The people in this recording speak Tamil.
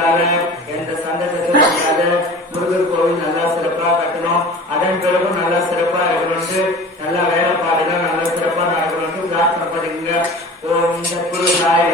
எதிராக எந்த சந்தேகத்துக்கும் எதிராக முருகர் கோவில் நல்லா சிறப்பா கட்டணும். அதன் பிறகு நல்லா சிறப்பா இருக்கணும்னு நல்லா வேலைப்பாடுகள் நல்லா சிறப்பா நடக்கணும்னு பிரார்த்தனை பண்ணுங்க ஓம் சத்குரு சாய்